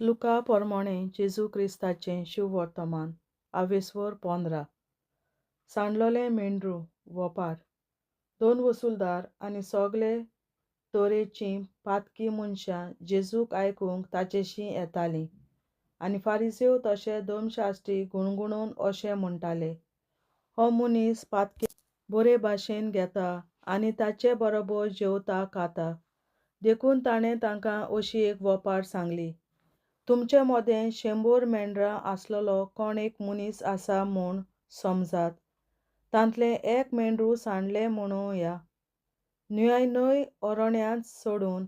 लुका पोरमोणे जेजू क्रिस्ताचें शिव वर्तमान 15 सांडलोलें मेंढरू वोपार 2 वसूलदार आनी सगळे तोरेचीं पातकी मनशां जेजूक आयकूंक ताचेशीं येतालीं. आनी फारिसेव तशे धर्मशास्त्री गुणगुणून अशें म्हणटाले, हो मनीस पातके बरे भाशेन घेता आनी ताचे बरोबर जेवता खाता. देखून ताणें तांकां अशी एक वोपार सांगली. तुमचे मदें 100 मेंढरां आसलेलो कोण एक मनीस आसा म्हूण समजात. तांतलें एक मेंढरू सांडलें म्हणुया. न्हंय अरण्यांत सोडून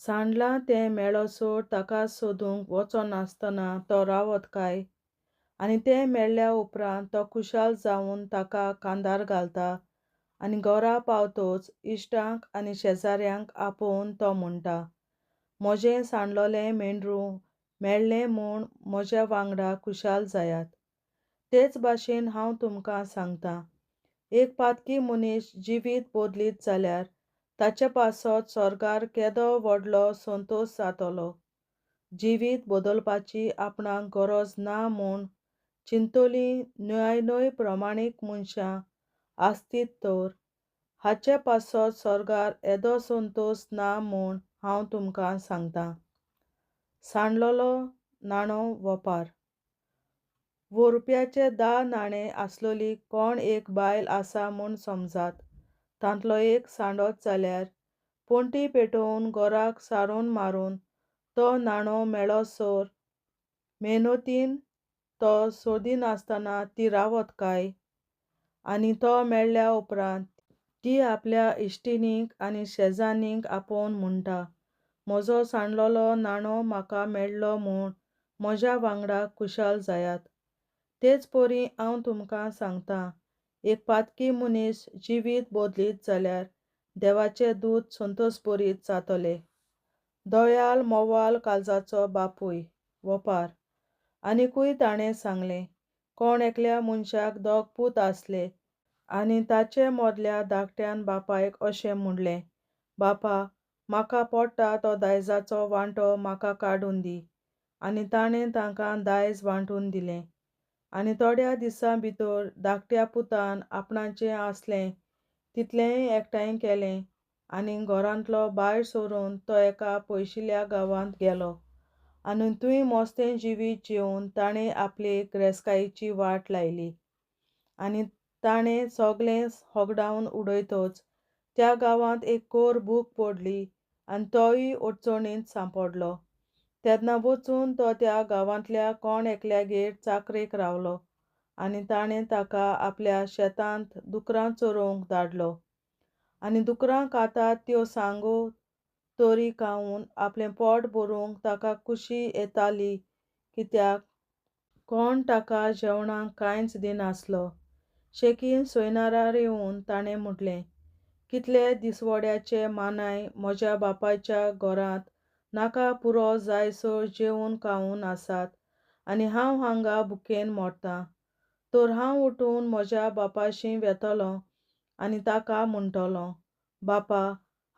सांडलां तें मेळसर ताका सोदूंक वचनासतना तो रावत काय? आनी तें मेळ्ळ्या उपरांत तो खुशाल जावन ताका कांतार घालता आनी घरा पावतोच इश्टांक आनी शेजाऱ्यांक आपोवन तो म्हणटा, म्हजें सांडलोलें मेंढरू मेळ्ळें म्हूण म्हज्या वांगडा खुशाल जायात. तेच भाशेन हांव तुमकां सांगतां, एक पातकी मनीस जिवीत बदलीत जाल्यार ताचे पासत स्वर्गार केदो व्हडलो संतोश जातलो. जिवीत बदलपाची आपणाक गरज ना म्हूण चिंतोलीं न्हय प्रमाणीक मनशां आसतीत तर हाचे पासत स्वर्गार येदो संतोश ना म्हूण हांव तुमकां सांगतां. सांडलोलो नाणो वोपार ₹1 नाणें आसलोली कोण एक बायल आसा म्हूण समजात. तांतलो एक सांडत जाल्यार पणटी पेटोवन घराक सारून मारून तो नाणो मेळसर मेहनतीन तो सोदिनासतना ती रावत काय? आनी तो मेळ्ळ्या उपरांत ती आपल्या इश्टिणीक आनी शेजान्नीक आपोवन म्हणटा, म्हजो सांडलोलो नाणो म्हाका मेळ्ळो म्हूण म्हज्या वांगडा खुशाल जायात. तेच परी हांव तुमकां सांगतां, एक पातकी मनीस जिवीत बदलीत जाल्यार देवाचे दूत संतोश भरीत जातले. दयाल मोवाल काळजाचो बापूय वोपार आनीकूय ताणें सांगलें, कोण एकल्या मनशाक 2 पूत आसले आनी ताचे मदल्या धाकट्यान बापायक अशें म्हणलें, बापा, म्हाका पडटा तो दायजाचो वांटो म्हाका काडून दी. आनी ताणें तांकां दायज वांटून दिलें. आनी थोड्या दिसां भितर धाकट्या पुतान आपणाचें आसलें तितलेंय एकठांय केलें आनी घरांतलो भायर सरून तो एका पयशिल्ल्या गांवांत गेलो. आनी थंय मोस्तें जिवीत जिवन ताणें आपले गिरेस्तकायेची वाट लायली. आनी ताणें सगळें होगडावन उडयतच त्या गांवांत एक कोर भूक पडली आनी तोय अडचणींत सांपडलो. तेन्ना वचून तो त्या गांवांतल्या कोण एकल्यागेर चाकरेक रावलो आनी ताणें ताका आपल्या शेतांत दुकरां चरोवंक धाडलो. आनी दुकरां खातात त्यो सांगो तरी खावन आपलें पोट भरूंक ताका खुशी येताली कित्याक कोण ताका जेवणाक कांयच दिनासलो. शेकीन सोयनारार येवन ताणें म्हटलें, कितले दिसवड्याचे मानाय म्हज्या बापायच्या घरांत नाका पुरो जायसर जेवून खावून आसात आनी हांव हांगा भुकेन मरतां. तर हांव उठून म्हज्या बापायशी वेतलों आनी ताका म्हणटलों, बापा,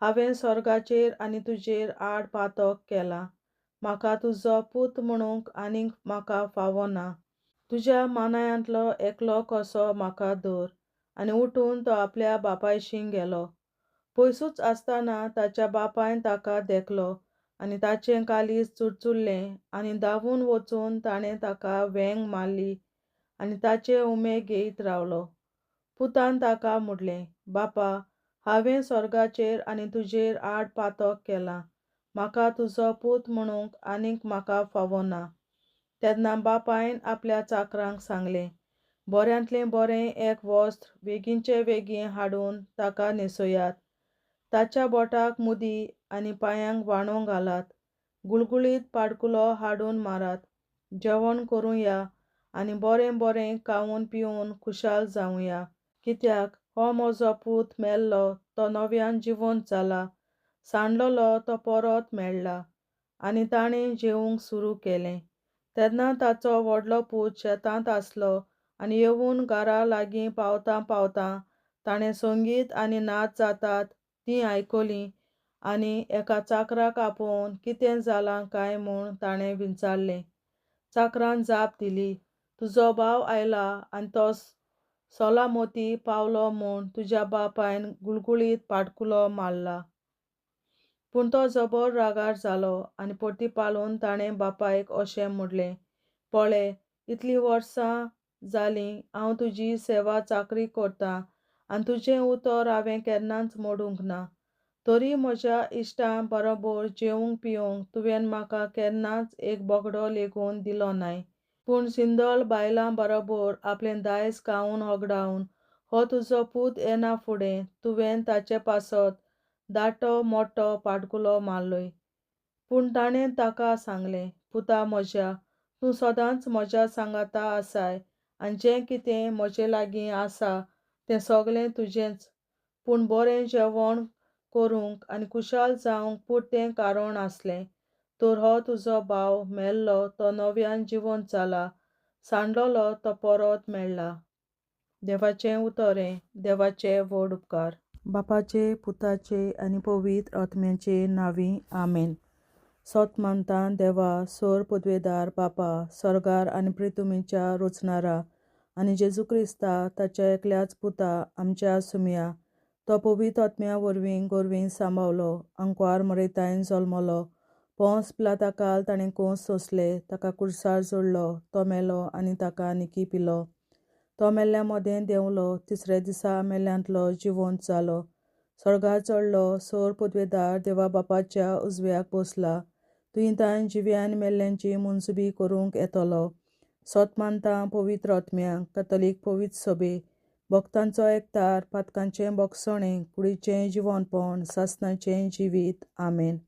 हांवें स्वर्गाचेर आनी तुजेर आड पातक केलां. म्हाका तुजो पूत म्हणूंक आनीक म्हाका फावो ना. तुज्या मानायांतलो एकलो कसो म्हाका धर. आनी उठून तो आपल्या बापायशी गेलो. पयसूच आसतना ताच्या बापायन ताका देखलो आनी ताचें काळीज चुडचुडलें आनी धांवून वचून ताणें ताका वेंग मारली आनी ताचे उमेद घेयत रावलो. पुतान ताका म्हणलें, बापा, हांवें स्वर्गाचेर आनी तुजेर आड पातक केलां. म्हाका तुजो पूत म्हणूंक आनीक म्हाका फावो ना. तेन्ना बापायन आपल्या चाकरांक सांगलें, बऱ्यांतलें बरें एक वस्त्र बेगीनचे बेगीन हाडून ताका न्हेसयात. ताच्या बोटाक मुदी आनी पांयांक वाणो घालात. गुळगुळीत पाडकुलो हाडून मारात. जेवण करुया आनी बरें बरें खावन पिवन खुशाल जावया. कित्याक हो म्हजो पूत मेल्लो तो नव्यान जिवंत जाला, सांडलोलो तो परत मेळ्ळा. आनी ताणें जेवूंक सुरू केलें. तेन्ना ताचो व्हडलो पूत शेतांत आसलो आनी येवून घरा लागीं पावतां पावतां ताणें संगीत आनी नाच जातात तीं आयकलीं आनी एका चाकराक आपोवन कितें जालां काय म्हूण ताणें विचारलें. चाकरान जाप दिली, तुजो भाव आयला आनी तो सोलामोती पावलो म्हूण तुज्या बापायन गुळगुळीत पाटकुलो मारला. पूण तो जबर रागार जालो आनी परतीपालून ताणें बापायक अशें म्हणलें, पळय, इतलीं वर्सां जालीं हांव तुजी सेवा चाकरी करतां आनी तुजें उतर हांवें केन्नाच मोडूंक ना. तरी म्हज्या इश्टां बरोबर जेवंक पिवंक तुवें म्हाका केन्नाच एक बोकडो लेगून दिलो नाय. पूण सिंदोल बायलां बरोबर आपलें दायज खावन होगडावन हो तुजो पूत येना फुडें तुवें ताचे पासत धाटो मोठो पाटकुलो मारलोय. पूण ताणें ताका सांगलें, पुता म्हज्या, तूं सदांच म्हज्या सांगाता आसाय आनी जें कितें म्हजे लागीं आसा तें सगळें तुजेंच. पूण बरें जेवण करूंक आनी कुशाल जावंक पुरतें कारण आसलें. तर हो तुजो भाव मेल्लो तो नव्यान जिवंत जाला, सांडलोलो तो परत मेळ्ळा. देवाचें उतरें. देवाचे व्हड उपकार. बापाचे, पुताचे आनी पवित्र आत्म्याचे नांवीं आमेन. सोत मानता देवा, सोर पदवेदार बापा, स्वर्गार आनी पृथ्वीच्या रचणारा आनी जेजू क्रिस्ता ताच्या एकल्याच पुता आमच्या सुमया तो पवित्र आत्म्या वरवीं गोरवीं सांबावलो, अंकवार मरेतायन जल्मलो, पोंस पिलाताकाल ताणें कोंस सोंसले, ताका कुर्सार जोडलो, तो मेलो आनी ताका निकी पिलो. तो मेल्ल्या मोदें देंवलो, तिसऱ्या दिसा मेल्ल्यांतलो जिवंत जालो, स्वर्गार चडलो, सोर पदवेदार देवा बापाच्या उजव्याक बसला, तुयेंतान जिव्या आनी मेल्ल्यांची मुनसुबी करूंक येतलो. सोत मानता पवित्र आत्म्याक, कातोलीक पवित्र सभे, भक्तांचो एकतार, पातकांचें बोगसणें, कुडीचें जिवंतपण, सासणाचें जिवीत. आमेन.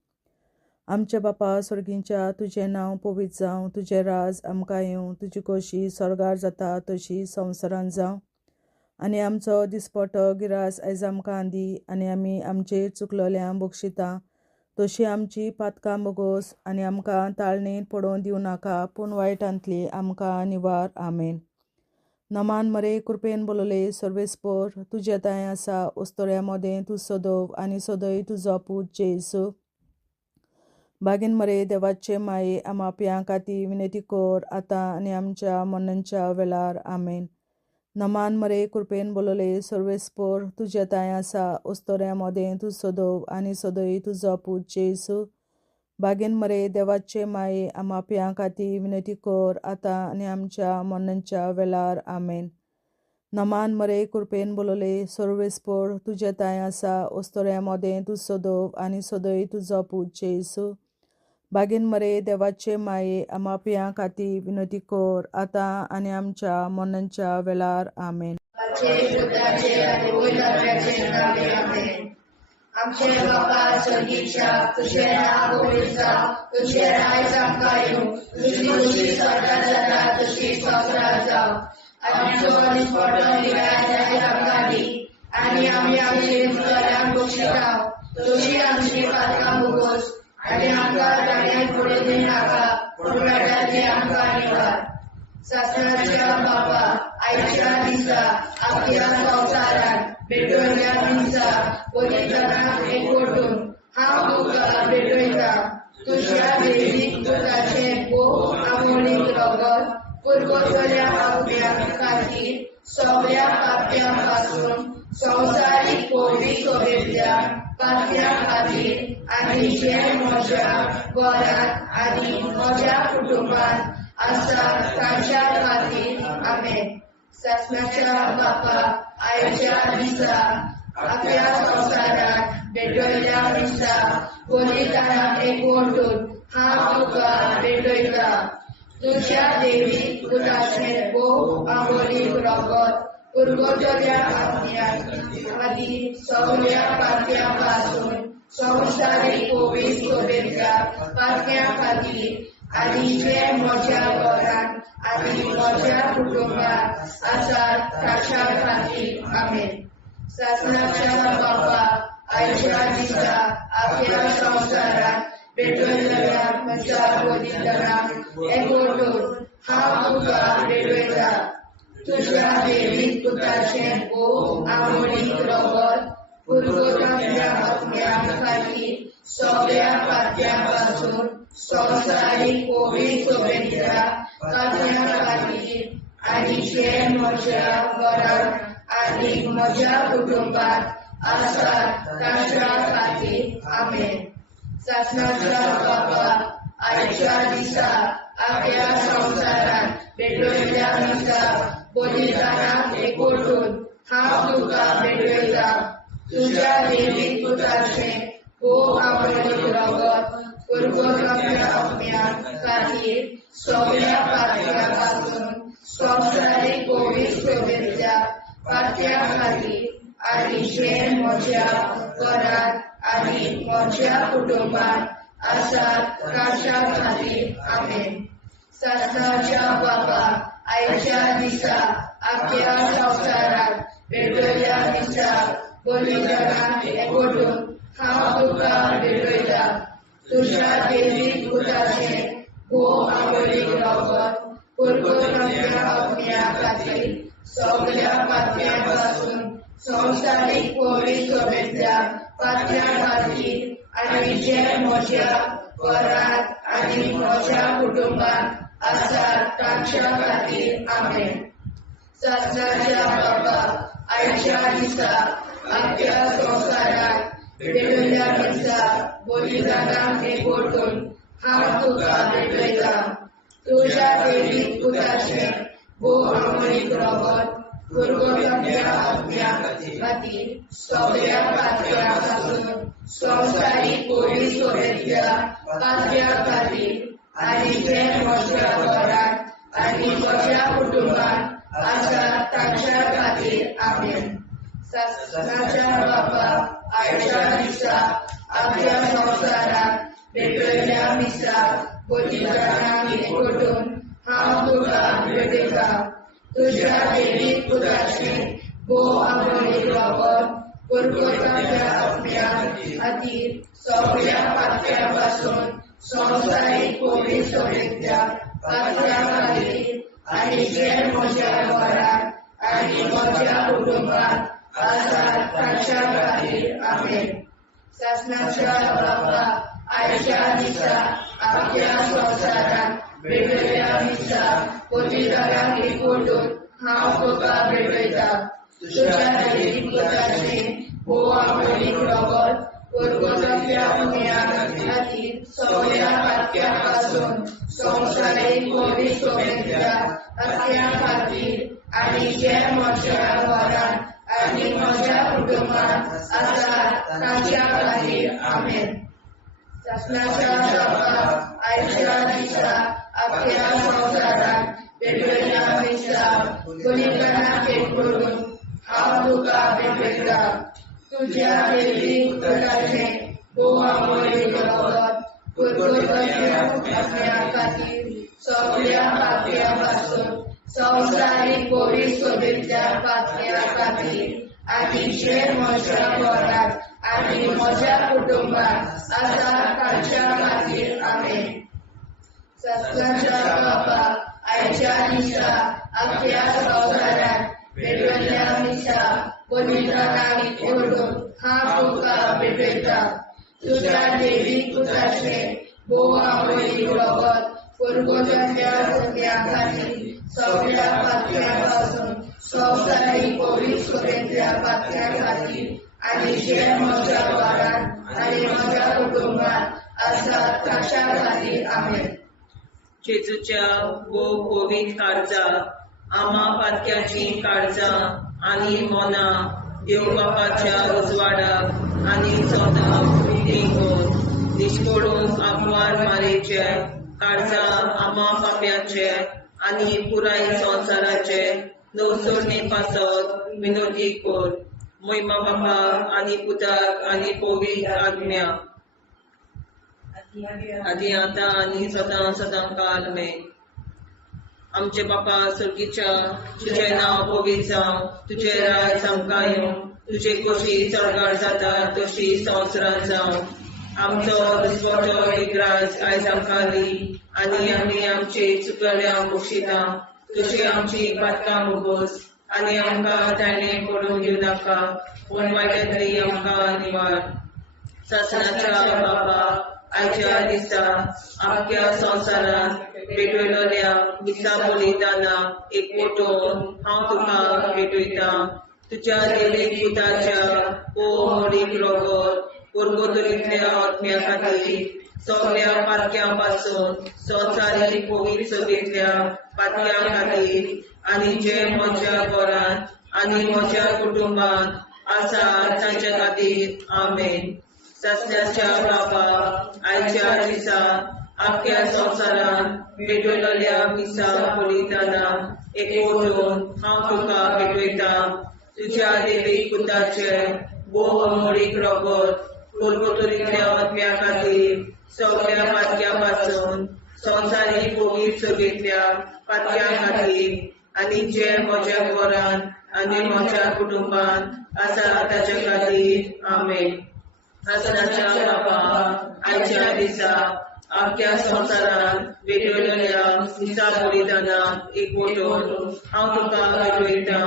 आमचे बापा स्वर्गींच्या, तुजें नांव पवित्र जावं, तुजें राज आमकां येवं, तुजी खोशी स्वर्गार जाता तशी संवसारांत जावं. आनी आमचो दिसपट्टो गिरास आयज आमकां दी आनी आमी आमचेर चुकलोल्यांक बक्षिता तशी आमची पातकां बोगोस आनी आमकां ताळणेंत पडोवन दिवं नाका, पूण वायटांतली आमकां निवार. आमेन. नमान मरे कृपेन बोलोले सर्वेस्पर, तुजे ताय आसा उस्तोऱ्या मोदें तूं सोदव आनी सोदय तुजो पूत जेसू. बागीन मरे देवाचे माये आमाप्यां खातीर विनंती कर आतां आनी आमच्या मरणाच्या वेळार. आमेन. नमान मरे कृपेन बोलोले सर्वेस्पर, तुजे ताय आसा उस्तोऱ्या मोदें तूं सोदव आनी सोदय तुजो पूत जेसू. बागीन मरे देवाचे माये आमाप्यां खातीर विनंती कर आतां आनी आमच्या मरणाच्या वेळार. आमेन. नमान मरे कृपेन बोलोले सर्वेस्पर, तुजे ताय आसा उस्तोऱ्या मोदें तूं सोदव आनी सोदय तुजो पूत जेसू. बागीन मरे देवाचे माये आमाप्यां खातीर विनंती कर आतां आनी आमच्या मरणाच्या वेळार. आमेन. आमचे बापा स्वर्गीच्या, तुझें नांव पवित्र जावं, तुजें राज आमकां येवं, तुजी खुशी स्वर्गार जाता तशी संवसारांत जावं. आमचो दिसपट्टो गिरास आयज आमकां दी आनी आमी आमचे चुकलोल्यांक बक्षितांव तशी आमची पातकां बोगोस आनी आमकां ताळ्यांत पडोवन दिवं नाका, पूण वायटांतली आमकां निवार. सासणाच्या बापा, आयच्या दिसा आपल्या संवसारांत भेटोयल्या दिसा पवित्रांक एकवटून हांव तुका भेटयता. तुज्या देवीक पुताचें भोव आमोणीक रगत पुरगोटल्या पापयां खातीर सगळ्या पापयां पासून संवसारीक पवित्र सभेंतल्या पापयां खातीर आनी जे म्हज्या घरांत आनी म्हज्या कुटुंबांत आसा तांच्या खातीर. आमेन. सासणाच्या बापा, आयच्या दिसा आपल्या संवसारांत भेटयल्या दिसा पवित्रांक एकवटून हांव तुका भेटयता. तुज्या देवीक पुताचें भोव आमोणीक रगत पुरगोटल्या पापयां खातीर सगळ्या पापयां पासून संवसारीक पवित्र सभेंतल्या पापयां खातीर आनी जे म्हज्या घरांत आनी म्हज्या कुटुंबांत आसा ताच्या खातीर. आमेन. सासणाच्या बापा, आयच्या दिसा आपल्या संवसारांत भेटयल्या म्हज्या पवित्रांक एकवटून हांव तुका भेटयता. तुज्या देवीक पुताचें भोव आमोणीक रगत पुरवठ्याच्या आत्म्याखाली सगळ्या पात्यापासून संसारिक कोविड शुभेच्छा पात्याखाली आणि जे म्हज्या घरात आणि म्हज्या कुटुंबात आसात तांच्या खातीर आमेन. शासनाच्या बाबा आयच्या दिसा आख्या संवसारात भेटयल्या दिसा बलिदानाक एकवटून हांव तुका भेटयता. तुझ्या देवीक पुताचें खूब आवडीक रगत पुरवठ्याच्या आत्म्या खातीर सगळ्या पात्या पासून संवसारीक कोविड शुभेच्छा पात्या खातीर आणि जे म्हज्या घरात आणि म्हज्या कुटुंबात आसात तांच्या खातीर आमेन. शासनाच्या बाबा आयच्या दिसा आख्या संवसारात भेटयल्या दिसा बलिदानाक एकवटून हांव तुका भेटयता. तुझ्या देवीक पुताचें खूब आवडीक रगत पुरवठ्याच्या आत्म्या खातीर सगळ्या पात्या पासून संवसारीक कोविड शुभेच्छा पात्या खातीर आणि जे म्हज्या घरात आणि म्हज्या कुटुंबात आसात तांच्या खातीर आमेन. शासनाच्या बाबा आयच्या दिसा आख्या संवसारात भेटयल्या दिसा बलिदानाक एकवटून हांव तुका भेटयता. तुझ्या देवीक पुताचें खूब आवडीक रगत पुरवठ्याच्या आत्म्या खातीर सगळ्या पात्या पासून संवसारीक कोविड शुभेच्छा पात्या खातीर आणि जे म्हज्या घरात आणि म्हज्या कुटुंबात आसात तांच्या खातीर आमेन. शासनाच्या बाबा आयच्या दिसा आख्या संवसारात भेटयल्या दिसा बलिदानाक एकवटून हांव तुका भेटयता. तुझ्या देवीक पुताचें खूब आवडीक रगत पुरवठ्याच्या आत्म्या खातीर सगळ्या पात्या पासून संवसारीक कोविड शुभेच्छा पात्या खातीर आणि जे म्हज्या घरात आणि म्हज्या कुटुंबात आसात तांच्या खातीर आमेन. शासनाच्या बाबा आयच्या दिसा आख्या संवसारात भेटयल्या दिसा बलिदानाक एकवटून हांव तुका भेटयता. तुझ्या देवीक पुताचें खूब आवडीक रगत पुरवठ्याच्या आत्म्या खातीर सगळ्या पात्या पासून संवसारीक कोविड शुभेच्छा पात्या खातीर आणि जे म्हज्या घरात आणि म्हज्या कुटुंबात आसात तांच्या खातीर आमेन. शासनाच्या बाबा आयच्या दिसा आख्या संवसारात भेटयल्या दिसा बलिदानाक एकवटून हांव तुका भेटयता. तुझ्या देवीक पुताचें खूब आवडीक रगत पुरवठ्याच्या आत्म्या खातीर सगळ्या पात्या पासून संवसारीक कोविड शुभेच्छा पात्या खातीर आणि जे म्हज्या घरात आणि म्हज्या कुटुंबात आसात तांच्या खातीर आमेन. शासनाच्या बाबा आयच्या दिसा आख्या संवसारात भेटयल्या दिसा बलिदानाक एकवटून हांव तुका भेटयता. तुझ्या देवीक पुताचें खूब आवडीक रगत पुरवठ्याच्या आत्म्या खातीर सगळ्या पात्या पासून संवसारीक कोविड शुभेच्छा पात्या खातीर आणि जे म्हज्या घरात आणि म्हज्या कुटुंबात आसात तांच्या खातीर आमेन. जेजूच्या कोविड काळजा आम्हा पातक्याची काळजां आनी मोना देव बापाच्या उजवाडाक आनी सदांच देखून निश्कोडून आग्वार मारेचे काळजा आम्हा पाप्याचे आनी पुराय संवसाराचे नवसोडणे पासत विनोदी कोर. महिमा बापा आनी पुताक आनी पवित्र आज्ञा आदी आतां आनी सदां सदां काल आमेन. आमचे बापा सुर्गीच्या तुझे नांव पवित्र जावं, तुझे राज आमकां येवं, तुझे कशी चडगाड जाता तशी संवसारांत जावं. आमचो दिसवटो विग्रास आयज आमकां दी आनी आमी आमचे चुकल्यांक बक्षिता. तुझे आमची पातकां मुगोस आनी आमकां ताणे पडून दिवं नाका पूण वायटांतली आमकां निवार सासणाच्या बाबा आयच्या दिसा आख्या संवसारान भेटयलोल्या दिसा बलिदाना एकवटून हांव तुका भेटयता तुज्या देवीक पुताच्या मोडीक रगत पुर्गोतरींतल्या आत्म्या खातीर सगळ्या पातक्यां पासून संवसारीक पवित्र सभेंतल्या पातक्यां खातीर आनी जे म्हज्या घरान आनी म्हज्या कुटुंबान आसा तांच्या खातीर आमेन सासण्याच्या बाबा आयच्या दिसा आख्या संवसारान भेटयलोल्या दिसा बलिदाना एकवटून हांव तुका भेटयता तुज्या देवीक पुताचे मोडीक रगत पुर्गोतरींतल्या आत्म्या खातीर सगळ्या पातक्यां पासून संवसारीक पवित्र सभेंतल्या पातक्यां खातीर आनी जे म्हज्या घरान आनी म्हज्या कुटुंबान आसा ताच्या खातीर आमेन सासणाच्या बाबा आयच्या दिसा आख्या संवसारान भेटयलोल्या दिसा बलिदाना एकवटून हांव तुका भेटयता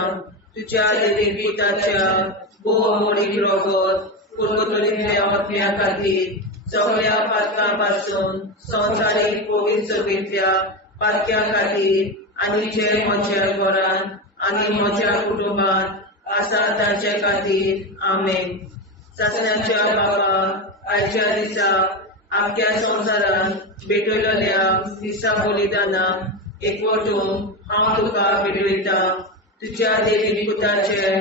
तुज्या देवीक पुताच्या मोडीक रगत पुर्गोतरींतल्या आत्म्या खातीर सगळ्या पातकां पासून संवसारीक पवित्र सभेंतल्या पातक्यां खातीर आनी जे म्हज्या घरान आनी म्हज्या कुटुंबान आसा ताचे खातीर आमेन सासण्याच्या बाबा आयच्या दिसा आख्या संवसारान भेटयलोल्या दिसा बलिदाना एकवटून हांव तुका भेटयता तुज्या देवीक पुताचे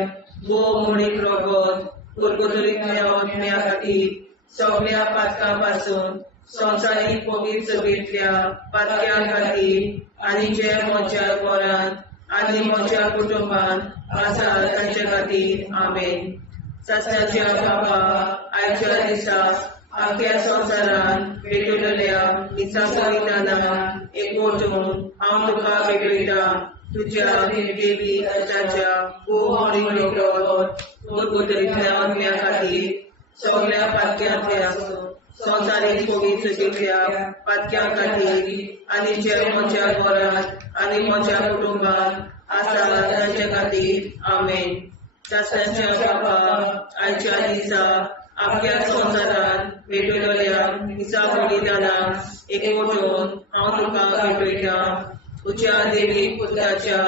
मोडीक रगत पुर्गोतरींतल्या आत्म्या खातीर सगळ्या पातकां पासून संवसारीक पवित्र सभेंतल्या पातक्यां खातीर आनी जे म्हज्या घरान आनी म्हज्या कुटुंबान आसा तांचे खातीर आमेन सासण्याच्या बाबा आयच्या दिसा आख्या संवसारान भेटयलोल्या दिसा बलिदाना एकवटून हांव तुका भेटयता तुज्या देवीक पुताच्या मोडीक रगत पुर्गोतरींतल्या आत्म्या खातीर सगळ्या पातक्यांतल्या संवसारीक पवित्र सभेंतल्या पातक्यां खातीर आनी जे म्हज्या घरान आनी म्हज्या कुटुंबान आसा तांचे खातीर आमेन सासण्याच्या बाबा आयच्या दिसा आख्या संवसारान भेटयलोल्या दिसा बलिदाना एकवटून हांव तुका भेटयता तुज्या देवीक पुताच्या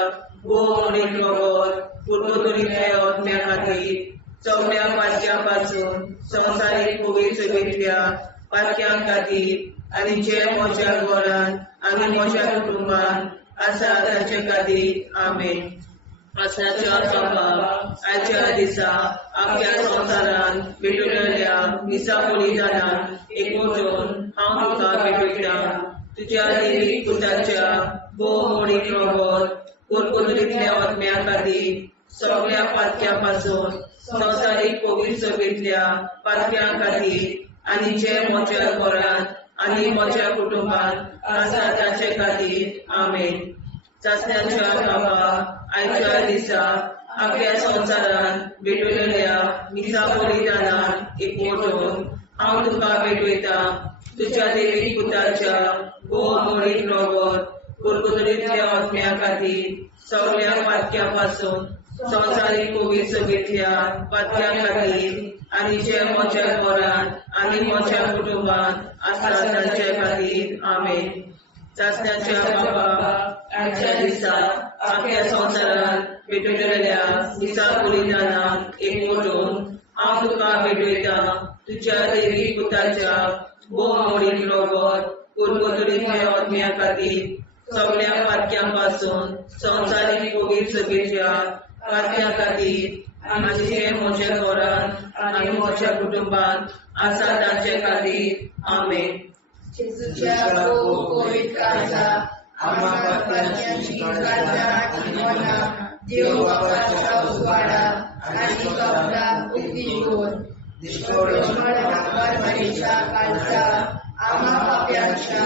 मोडीक रगत पुर्गोतरींतल्या आत्म्या खातीर सगळ्या पातक्यां पासून संवसारीक पवित्र सभेंतल्या पातक्यां खातीर आनी जे म्हज्या घरान आनी म्हज्या कुटुंबान आसा तांचे खातीर आमेन सासण्याच्या बाबा आयच्या दिसा आख्या संवसारान भेटयलोल्या दिसा बलिदाना एकवटून हांव तुका भेटयता तुज्या देवीक पुताच्या मोडीक रगत पुर्गोतरींतल्या आत्म्या खातीर सगळ्या पातक्यां पासून संवसारीक पवित्र सभेंतल्या पातक्यां खातीर आनी जे म्हज्या घरान आनी म्हज्या कुटुंबान आसा तांचे खातीर आमेन सासण्याच्या बाबा आयच्या दिसा आख्या संवसारान भेटयलोल्या दिसा बलिदाना एकवटून हांव तुका भेटयता तुज्या देवीक पुताच्या मोडीक रगत पुर्गोतरींतल्या आत्म्या खातीर सगळ्या पातक्यां पासून संवसारीक पवित्र सभेंतल्या पातक्यां खातीर आनी जे म्हज्या घरान आनी म्हज्या कुटुंबान आसा तांचे खातीर आमेन सासण्याच्या बाबा आयच्या दिसा आख्या संवसारान भेटयलोल्या दिसा बलिदाना एकवटून हांव तुका भेटयता तुज्या देवीक पुताच्या मोडीक रगत पुर्गोतरींतल्या आत्म्या खातीर सगळ्या पातक्यां पासून संवसारीक पवित्र सभेंतल्या पातक्यां खातीर आनी जे म्हज्या घरान आनी म्हज्या कुटुंबान आसा तांचे खातीर आमेन जेजूच्या पवित्र काळजा आम्हा पातकांची काळजा आनी मना देव बापाच्या उजवाडा आनी कबरात उक्ती कर परमेच्या काळजा आम्हा पाप्यांच्या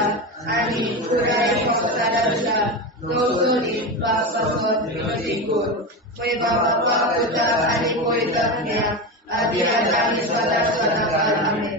आनी पुराय संसाराच्या गवसणीत वासावर विनंती कर पै बाबा पुता आनी पवित्रात्म्या आदी आनी सदा सदाकाळ आमेन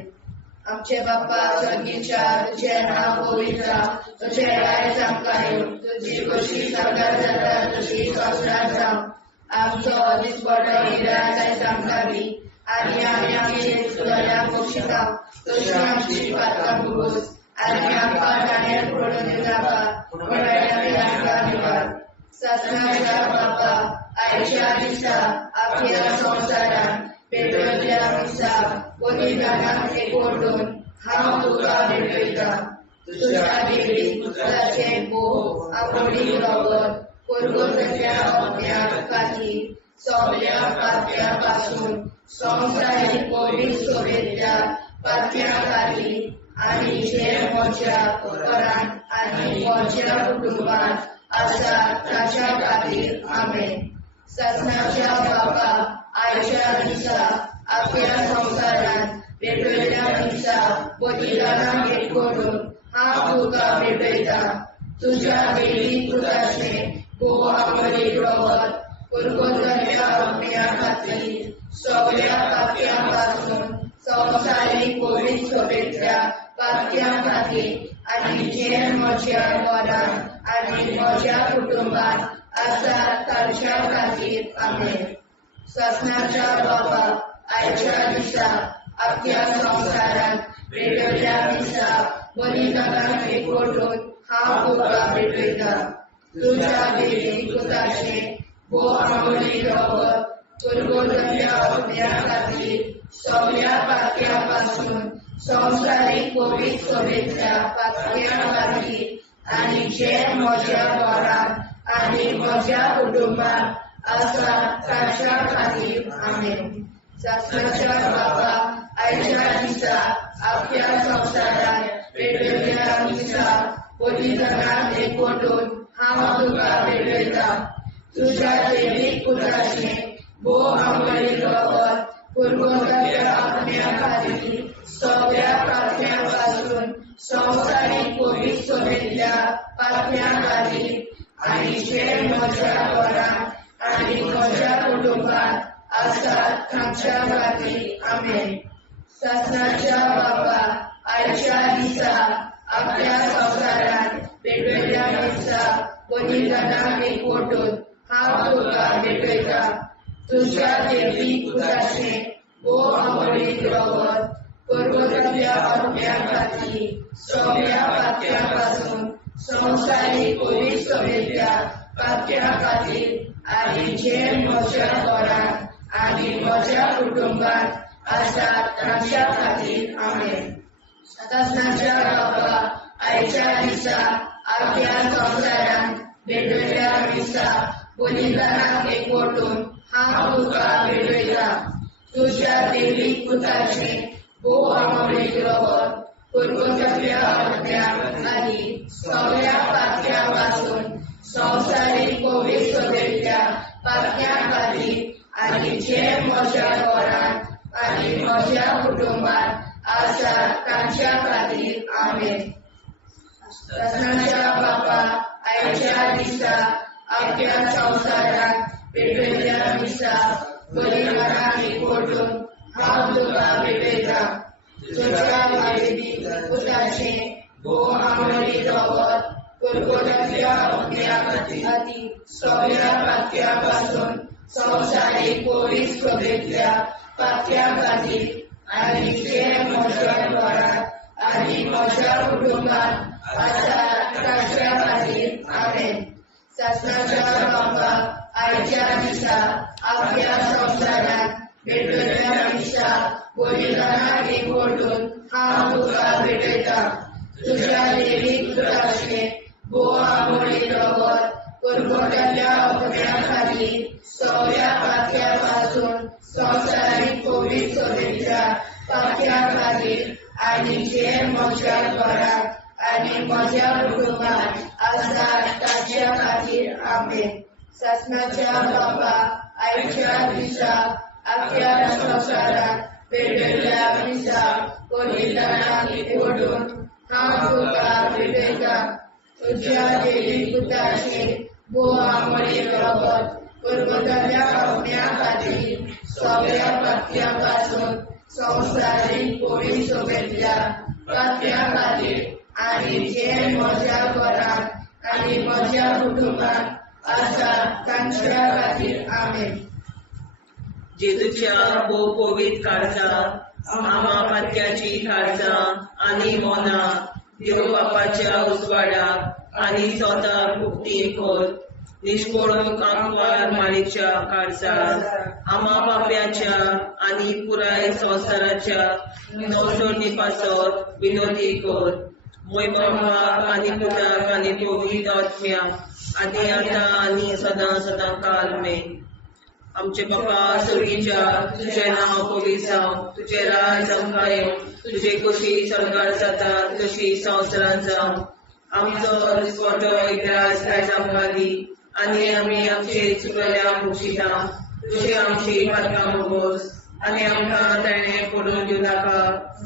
आमचे बाप्पा स्वर्गीच्या तुझे नाव पवित्र तुझे राय आमकां तुझी कशी सगळ्या जाता तशी संसार जावं आमचो दिसपडो निराय सांगताली आनी आमी आमचे सुदाऱ्या पोशिता तशी आमची पात्रां भोगोस आनी आमकां गाण्यार पडून नाका पडल्यार आमकां निवाड ससनाच्या बापा आयच्या दिसा आपल्या संवसारान पेटयल्ल्या दिसा बलिदानाक एकवटून हांव तुका भेटयता तुज्या देवी पुत्राचे भोव आवडी रगत पुरगोतल्या अज्ञान खातीर सगळ्या पात्या पासून संवसारीक पवित्र सोबेतल्या पात्या खातीर आनी जे म्हज्या घरांत आनी म्हज्या कुटुंबांत आसा ताच्या खातीर आमेन ससनाच्या बापा आयच्या दिसा आपल्या संवसारान भेटयल्ल्या दिसा बलिदानाक एकवटून हांव तुका भेटयता तुज्या देवी पुत्राचे भोव आवडी रगत पुरगोतल्या अज्ञा खातीर सगळ्या पात्या पासून संवसारीक पवित्र सोबेतल्या पात्या खातीर आनी जे म्हज्या घरांत आनी म्हज्या कुटुंबांत आसा ताच्या खातीर आमेन ससनाच्या बापा आयच्या दिसा आपल्या संवसारान भेटयल्ल्या दिसा बलिदानाक एकवटून हांव तुका भेटयता तुज्या देवी पुत्राचे भोव आवडी रगत पुरगोतल्या अज्ञा खातीर सगळ्या पात्या पासून संवसारीक पवित्र सोबेतल्या पात्या खातीर आनी जे म्हज्या घरांत आनी म्हज्या कुटुंबांत आसा ताच्या खातीर आमेन ससनाच्या बापा आयच्या दिसा आपल्या संवसारान भेटयल्ल्या दिसा बलिदानाक एकवटून हांव तुका भेटयता तुज्या देवी पुत्राचे भोव आवडी रगत पुरगोतल्या अज्ञा खातीर सगळ्या पात्या पासून संवसारीक पवित्र सोबेतल्या पात्या खातीर आनी जे म्हज्या घरांत आनी म्हज्या कुटुंबांत आसा ताच्या खातीर आमेन ससनाच्या बापा आयच्या दिसा आपल्या संवसारान भेटयल्ल्या दिसा बलिदानाक एकवटून हांव तुका भेटयता तुज्या देवी पुत्राचे भोव आवडी रगत पुरगोतल्या अज्ञा खातीर सगळ्या पात्या पासून संवसारीक पवित्र सोबेतल्या पात्या खातीर आनी जे म्हज्या घरांत आनी म्हज्या कुटुंबांत आसा ताच्या खातीर आमेन ससनाच्या बापा आयच्या दिसा आपल्या संवसारान भेटयल्ल्या दिसा बलिदानाक एकवटून हांव तुका भेटयता तुज्या देवी पुत्राचे भोव आवडी रगत पुरगोतल्या अज्ञा खातीर सगळ्या पात्या पासून संवसारीक पवित्र सोबेतल्या पात्या खातीर आनी जे म्हज्या घरांत आनी म्हज्या कुटुंबांत आसा ताच्या खातीर आमेन ससनाच्या बापा आयच्या दिसा आपल्या संवसारान भेटयल्ल्या दिसा बलिदानाक एकवटून हांव तुका भेटयता तुज्या देवी पुत्राचे भोव आवडी रगत पुरगोतल्या अज्ञा खातीर सगळ्या पात्या पासून संवसारीक पवित्र सोबेतल्या पात्या खातीर आनी जे म्हज्या घरांत आनी म्हज्या कुटुंबांत आसा ताच्या खातीर आमेन ससनाच्या बापा आयच्या दिसा आपल्या संवसारान भेटयल्ल्या दिसा बलिदानाक एकवटून हांव तुका भेटयता तुज्या देवी पुत्राचे भोव आवडी रगत पुरगोतल्या अज्ञा खातीर सगळ्या पात्या पासून संवसारीक पवित्र सोबेतल्या पात्या खातीर आनी जे म्हज्या घरांत आनी म्हज्या कुटुंबांत आसा ताच्या खातीर आमेन ससनाच्या बापा आयच्या दिसा आपल्या संवसारान भेटयल्ल्या दिसा बलिदानाक एकवटून हांव तुका भेटयता तुज्या देवी पुत्राचे भोव आवडी रगत पुरगोतल्या अज्ञा खातीर सगळ्या पात्या पासून संवसारीक पवित्र सोबेतल्या पात्या खातीर आनी जे म्हज्या घरांत आनी म्हज्या कुटुंबांत आसा तांच्या खातीर आमेन. जेजूच्या भोव पवित्र काळजा आमा पातक्याची काळजां आनी मोना देव बापाच्या उजवाडाक आनी स्वता मुक्ती कोर. निष्पळूक आंकवार माळेच्या काळजार आमा पाप्याच्या आनी पुराय संवसाराच्या नवसोडणी पासत विनोदी कोर. मोय बापाक आनी पुताक आनी पवित्र आत्म्याक आदी आतां आनी सदां सदां काल आमेन. आमचे बापा स्वर्गीच्या तुझे नाव पवित्र जावं, तुझे राज आमकां येवं, तुझे कशी सरकार जाता तशी संवसारांत जावं. आमचो दिसवटो एकदांच आयज आमकां दी आनी आमी आमचे चुकल्यांक बक्षिता. तुझे आमची पातकां भोगोस आनी आमकां ताणें पडून दिवं नाका,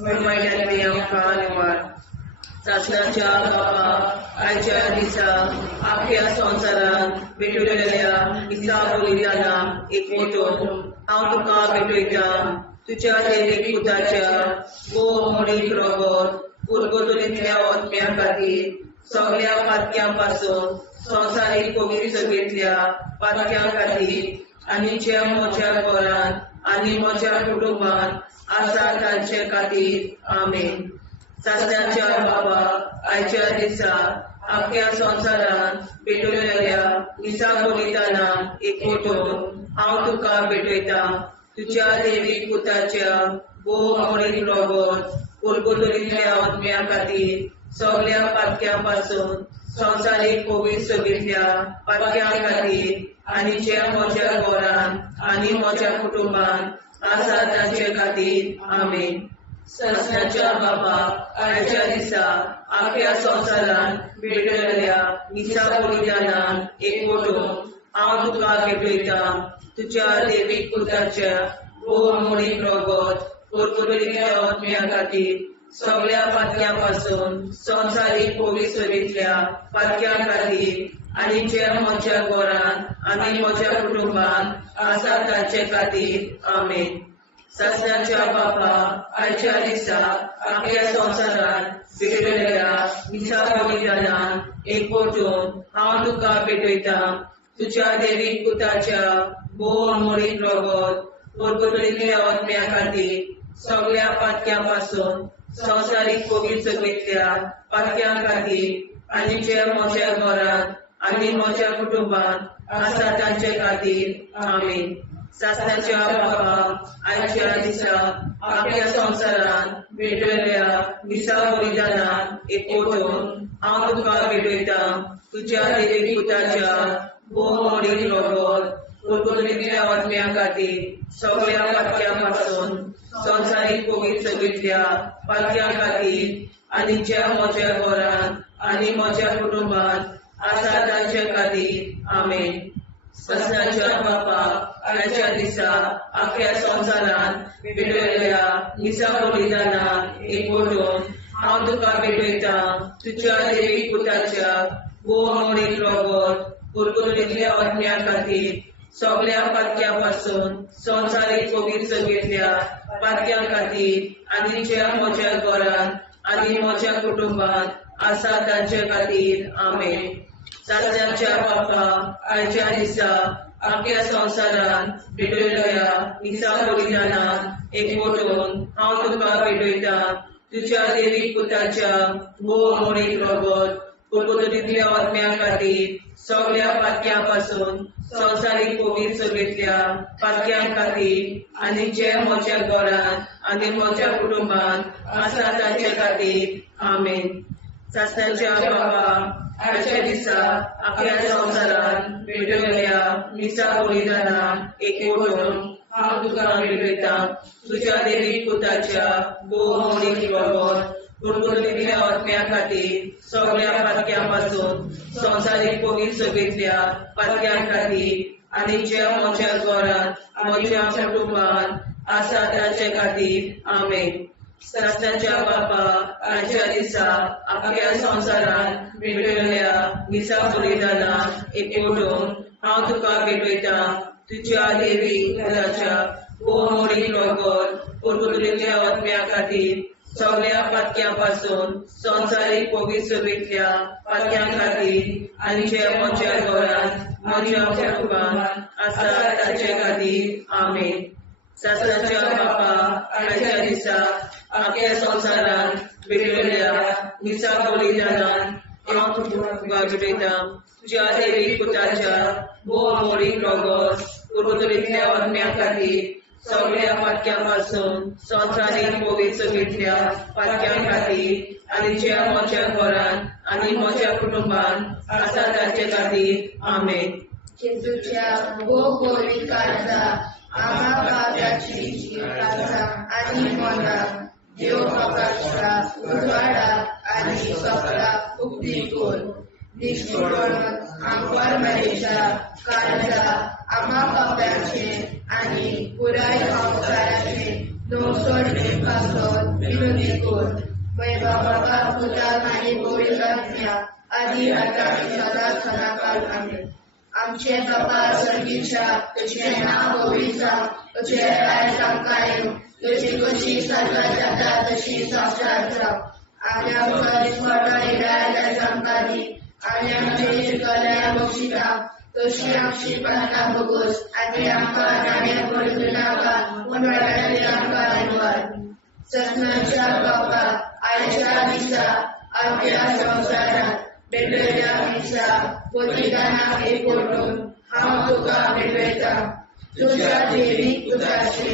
पण वायट्यांतली आमकां निवार. सासणाच्या बापा आयच्या दिसा आख्या संवसारांत भेटलेल्या दिसा बलिदानाक एकवटून हांव तुका भेटयता. तुज्या दैवीक पुताच्या भोव मोडीक रगत पुरगतुलींतल्या आत्म्या खातीर सगळ्या पातक्यां पासून संवसारीक पवित्र सभेंतल्या पातक्यां खातीर आनी ज्या म्हज्या घरांत आनी म्हज्या कुटुंबांत आसा तांचे खातीर आमेन. सासणाच्या बापा आयच्या दिसा आख्या संवसारांत भेटलेल्या दिसा बलिदानाक एकवटून हांव तुका भेटयता. तुज्या दैवीक पुताच्या भोव मोडीक रगत पुरगतुलींतल्या आत्म्या खातीर सगळ्या पातक्यां पासून संवसारीक पवित्र सभेंतल्या पातक्यां खातीर आनी ज्या म्हज्या घरांत आनी म्हज्या कुटुंबांत आसा तांचे खातीर आमेन. सासणाच्या बापा आयच्या दिसा आख्या संवसारांत भेटलेल्या दिसा बलिदानाक एकवटून हांव तुका भेटयता. तुज्या दैवीक पुताच्या भोव मोडीक रगत पुरगतुलींतल्या आत्म्या खातीर सगळ्या पातक्यां पासून संवसारीक पवित्र सभेंतल्या पातक्यां खातीर आनी ज्या म्हज्या घरांत आनी म्हज्या कुटुंबांत आसा तांचे खातीर आमेन. सासणाच्या बापा आयच्या दिसा आख्या संवसारांत भेटलेल्या दिसा बलिदानाक एकवटून हांव तुका भेटयता. तुज्या दैवीक पुताच्या भोव मोडीक रगत पुरगतुलींतल्या आत्म्या खातीर सगळ्या पातक्यां पासून संवसारीक पवित्र सभेंतल्या पातक्यां खातीर आनी ज्या म्हज्या घरांत आनी म्हज्या कुटुंबांत आसा तांचे खातीर आमेन. सासणाच्या बापा आयच्या दिसा आख्या संवसारांत भेटलेल्या दिसा बलिदानाक एकवटून हांव तुका भेटयता. तुज्या दैवीक पुताच्या भोव मोडीक रगत पुरगतुलींतल्या आत्म्या खातीर सगळ्या पातक्यां पासून संवसारीक पवित्र सभेंतल्या पातक्यां खातीर आनी ज्या म्हज्या घरांत आनी म्हज्या कुटुंबांत आसा तांचे खातीर आमेन. सासणाच्या बापा आयच्या दिसा आख्या संवसारांत भेटलेल्या दिसा बलिदानाक एकवटून हांव तुका भेटयता. तुज्या दैवीक पुताच्या भोव मोडीक रगत पुरगतुलींतल्या आत्म्या खातीर सगळ्या पातक्यां पासून संवसारीक पवित्र सभेंतल्या पातक्यां खातीर आनी ज्या म्हज्या घरांत आनी म्हज्या कुटुंबांत आसा तांचे खातीर आमेन. सासणाच्या बापा आयच्या दिसा आख्या संवसारांत भेटलेल्या दिसा बलिदानाक एकवटून हांव तुका भेटयता. तुज्या दैवीक पुताच्या भोव मोडीक रगत पुरगतुलींतल्या आत्म्या खातीर सगळ्या पातक्यां पासून संवसारीक पवित्र सभेंतल्या पातक्यां खातीर आनी ज्या म्हज्या घरांत आनी म्हज्या कुटुंबांत आसा तांचे खातीर आमेन. सासणाच्या बापा आयच्या दिसा आख्या संवसारांत भेटलेल्या दिसा बलिदानाक एकवटून हांव तुका भेटयता. तुज्या दैवीक पुताच्या भोव मोडीक रगत पुरगतुलींतल्या आत्म्या खातीर सगळ्या पातक्यां पासून संवसारीक पवित्र सभेंतल्या पातक्यां खातीर आनी ज्या म्हज्या घरांत म्हज्या कुटुंबांत आसा तांचे खातीर आमेन. सासणाच्या बापा आयच्या दिसा आख्या संवसारांत भेटलेल्या दिसा बलिदानाक एकवटून हांव तुका भेटयता. तुज्या दैवीक पुताच्या भोव मोडीक रगत पुरगतुलींतल्या आत्म्या खातीर सगळ्या पातक्यापासून संसारीक पवित्रतेतल्या पातक्यां खातीर आनी जे म्हज्या घरांत म्हज्या कुटुंबान आसा ताचे खातीर आमेन. शासनाच्या बापा आयच्या दिसा आख्या संवसारांत भेटलेल्या निसा बलिदानान हांव तुका भेटयता. तुज्या देवी पुताच्या मोरीक रगत पुर्वतरेंतल्या आत्म्या खातीर सगळ्या पातक्यापासून संवसारीक पवित्रतेतल्या पातक्यां खातीर आनी ज्या म्हज्या घरांत आनी म्हज्या कुटुंबान आसा ताचे खातीर आमेन. जेजूच्या गोगोली काळजा आम्हा पापाची काळजा आणि मना देव प्रकाशा उजवाडा आणि सपला उक्ती कोर निष्ठुरण आमवर मेरेच्या काळजा आम्हा पापाचे आणि पुराय संसाराचे नोसोडणे पासून विनोदी कोर. वैभव बाबा तुझा आणि गोविंदाज्ञा आधी आता सदा सदाकाळ आमेन. आमचे बाबा सर्गीच्या तुझे नाव गोविंदा तुझे राय सांगायो तुझी कशी सर्व जाता तशी साक्षात जाव. आम्ही आमच्या स्मरण इरायला सांगाली आणि आमचे शिकल्या बक्षिता तशी आमची प्रार्थना बघूस आणि आमका नाण्या पडू नाका उन्हाळ्यात आमका निवड. ससनाच्या बाबा आयच्या दिसा आमच्या संसारात भेटलेल्या मिसा बलिदानाक एकवटून हांव तुका भेटयता. तुझ्या देवी पुताचे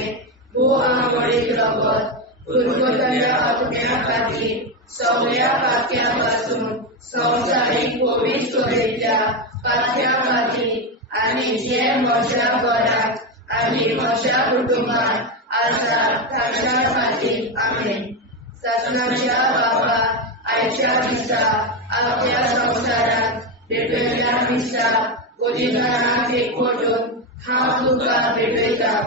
भू आंबोळीक रगत पुर्वतल्या आत्म्या खातीर सगळ्या पातक्यापासून संवसारीक पवित्रतेतल्या पातक्या खातीर आनी जे म्हज्या घरांत आनी म्हज्या कुटुंबान आसा ताच्या खातीर आमेन. ससनाच्या बाबा आयच्या दिसा आख्या संवसारात भेटलेल्या मिसा बलिदानाक एकवटून हांव तुका भेटयता.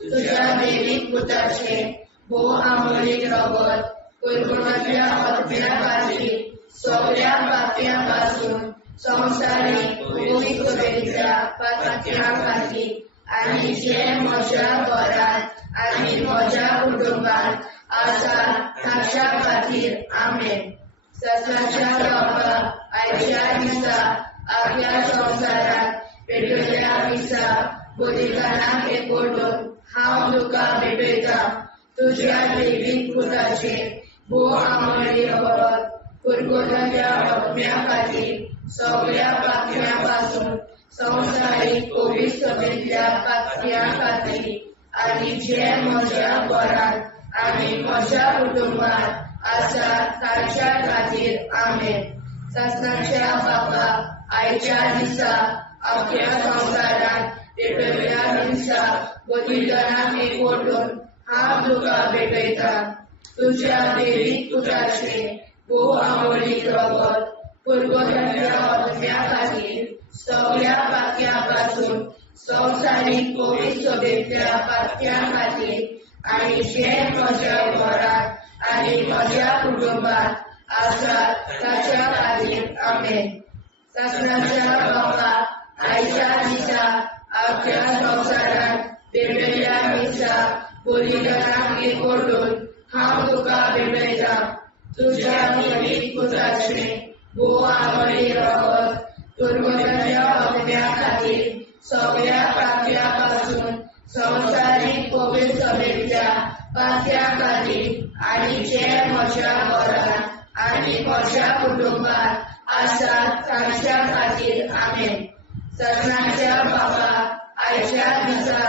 तुझ्या देवीक पुताचे भू आंबोळीक रगत पुर्वतल्या आत्म्या खातीर सगळ्या पातक्यापासून संवसारीक पवित्रतेतल्या पातक्या खातीर आनी जे म्हज्या घरांत आनी म्हज्या कुटुंबान आसा ताच्या खातीर आमेन. ससनाच्या बाबा आयच्या दिसा आख्या संवसारात भेटलेल्या मिसा बलिदानाक एकवटून हांव तुका भेटयता. तुझ्या देवीक पुताचे भू आंबोळीक रगत पुर्वतल्या आत्म्या खातीर सगळ्या पातक्यापासून संवसारीक पवित्रतेतल्या पातक्या खातीर आनी जे म्हज्या घरांत आनी म्हज्या कुटुंबान आसा ताच्या खातीर आमेन. ससनाच्या बाबा आयच्या दिसा आख्या संवसारात भेटलेल्या मिसा बलिदानाक एकवटून हांव तुका भेटयता. तुझ्या देवीक पुताचे भू आंबोळीक रगत पुर्वतल्या आत्म्या खातीर सगळ्या पातक्यापासून संवसारीक पवित्रतेतल्या पातक्या खातीर आनी जे म्हज्या घरांत आनी म्हज्या कुटुंबान आसा ताच्या खातीर आमेन. ससनाच्या बाबा आयच्या दिसा आख्या संवसारात भेटलेल्या मिसा बलिदानाक एकवटून हांव तुका भेटयता. तुझ्या देवीक पुताचे भू आंबोळीक रगत पुर्वतल्या आत्म्या खातीर सगळ्या पातक्यापासून संवसारीक पवित्रतेतल्या पातक्या खातीर आनी जे म्हज्या घरांत आनी म्हज्या कुटुंबान आसा ताच्या खातीर आमेन. ससनाच्या बाबा आयच्या दिसा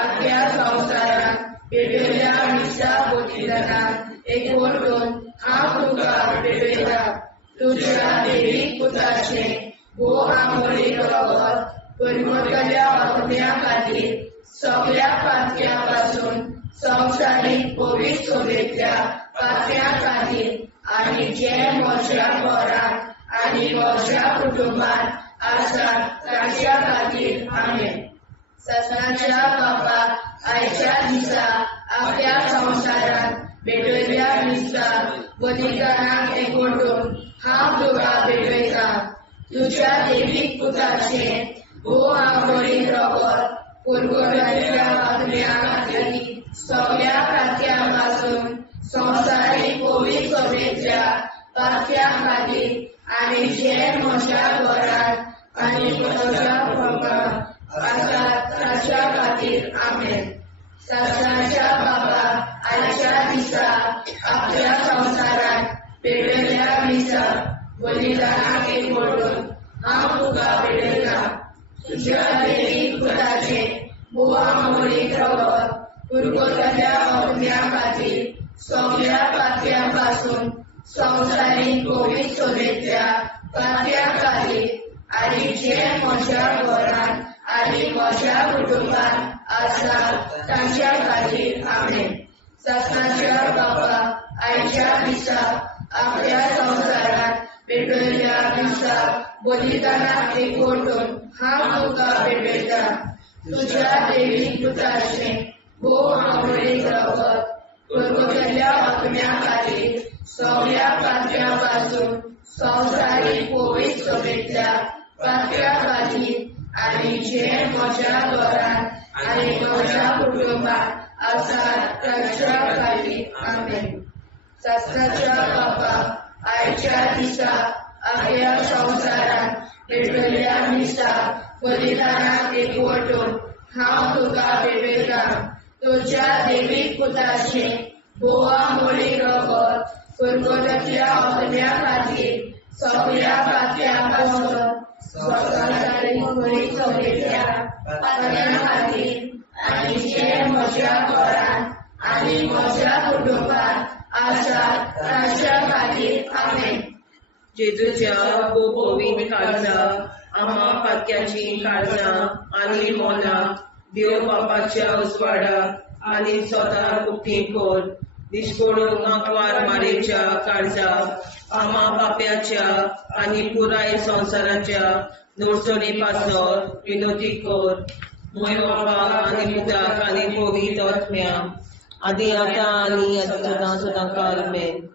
आख्या संवसारात भेटलेल्या मिसा बलिदानाक एकवटून हांव तुका भेटयता. तुझ्या देवीक पुताचे भू आंबोळीक रगत पुर्वतल्या आत्म्या खातीर सगळ्या पातक्यापासून संवसारीक पवित्रतेतल्या पातक्या खातीर आनी जे म्हज्या घरांत आनी म्हज्या कुटुंबान आसा ताच्या खातीर आमेन. ससनाच्या बाबा आयच्या दिसा आख्या संवसारात भेटलेल्या मिसा बलिदानाक एकवटून हांव तुका भेटयता. तुझ्या देवीक पुताचे भू आंबोळीक रगत पुर्वतल्या आत्म्या खातीर सगळ्या पातक्यापासून संवसारीक पवित्र सभेच्या पात्या खातीर आनी जे म्हज्या घरांत आनी म्हज्या कुटुंबांत आसात ताच्या खातीर आमेन. सासणाच्या बाबा आयच्या दिसा आपल्या संवसारांत पेटयल्या मिसा बलिदानाक एकवटून हांव तुका पेटयता. तुज्या दैवीक पुताचे बोवा मोडीक रगत कुरकुरल्या अग्न्या खातीर सगळ्या पात्यां पासून संवसारीक पवित्र सभेच्या पात्या खातीर आनी जे म्हज्या घरांत आनी म्हज्या कुटुंबांत आसा तांच्या खातीर आमेन. सासणाच्या बाबा आयच्या दिसा आपल्या संवसारांत पेटयल्या दिसा बलिदानाक एकवटून हांव तुका पेटयता. तुज्या दैवीक पुताचे भोव आंबोळीक रगत कुरकुरल्या अग्न्या खातीर सगळ्या पात्या पासून संवसारीक पवित्र सभेच्या पात्या खातीर आनी जे म्हज्या घरांत आनी म्हज्या कुटुंबांत आसात तांच्या खातीर आमेन. सासणाच्या बाबा आयच्या दिसा आपल्या संवसारांत पेटयल्या मिसा बलिदानाक एकवटून हांव तुका पेटयता. तुज्या दैवीक पुताचे बोवा मोडीक रगत कुरकुरल्या अग्न्या खातीर सगळ्या पात्या पासून संवसारीक पवित्र सभेच्या पात्या खातीर आनी जे म्हज्या घरांत आनी म्हज्या कुटुंबांत आसात तांच्या खातीर आमेन. जेजूच्या पवित्र काळजा आम्हा पात्याची काळजां आनी मोला देव बापाच्या उजवाडाक आनी स्वता कुटी कोर दिसपडून आंकवार मारेच्या काळजा आम्हा पाप्याच्या आनी पुराय संवसाराच्या नोडचणी पासर विनोदी कोर. मोय बापा आनी पुताक आनी पवित्र आत्म्या आदी आतां आनी सदां सदां काल आमेन.